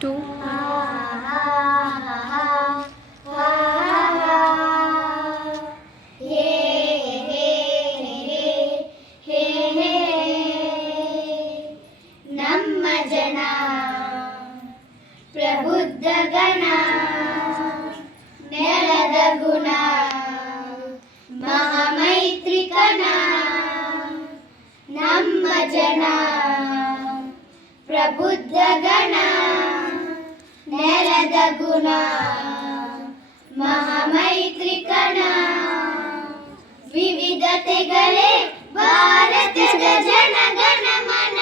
2 ನಮ್ಮ ಜನ ಪ್ರಬುದ್ಧ ಗಣ ನೆಲದ ಗುಣ ಮಹಾಮೈತ್ರಿಕನ ನಮ್ಮ ಜನ ಪ್ರಬುದ್ಧ ಗಣ ನೆಲದ ಗುಣ ಮಹಾಮೈತ್ರಿಕಣ ವಿವಿಧತೆಗಳೇ ಭಾರತದ ಜನಗಣಮನ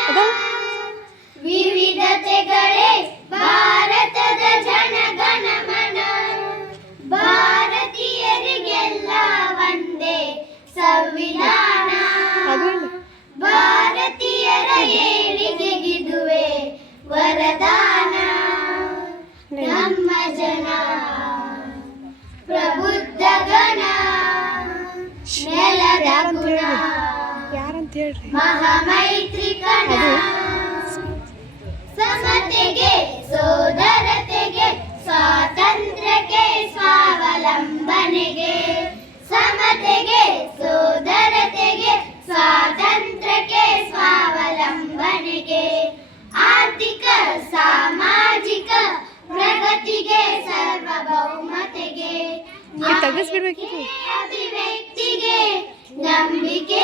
ವಿವಿಧತೆಗಳೇ ಭಾರತದ ಜನಗಣಮನ ಭಾರತೀಯರಿಗೆಲ್ಲ ಒಂದೇ ಸಂವಿಧಾನ ಭಾರತೀಯರ ಏಳಿಗೆಗಿದುವೆ ವರದಾನ ನಮ್ಮ ಜನ ಪ್ರಬುದ್ಧ ಗಣ ನೆಲದ ಗುಣ ಮಹಾಮೈತ್ರಿಕಣ ಸಮತೆಗೆ ಸೋದರತೆಗೆ ಸ್ವಾತಂತ್ರ್ಯಕ್ಕೆ ಸ್ವಾವಲಂಬನೆಗೆ ಸಮತೆಗೆ ಸೋದರತೆಗೆ ಸ್ವಾತಂತ್ರ್ಯಕ್ಕೆ ಸ್ವಾವಲಂಬನೆಗೆ ಆರ್ಥಿಕ ಸಾಮಾಜಿಕ ಪ್ರಗತಿಗೆ ಸಾರ್ವಭೌಮತೆಗೆ ಅಭಿವ್ಯಕ್ತಿಗೆ ನಂಬಿಕೆ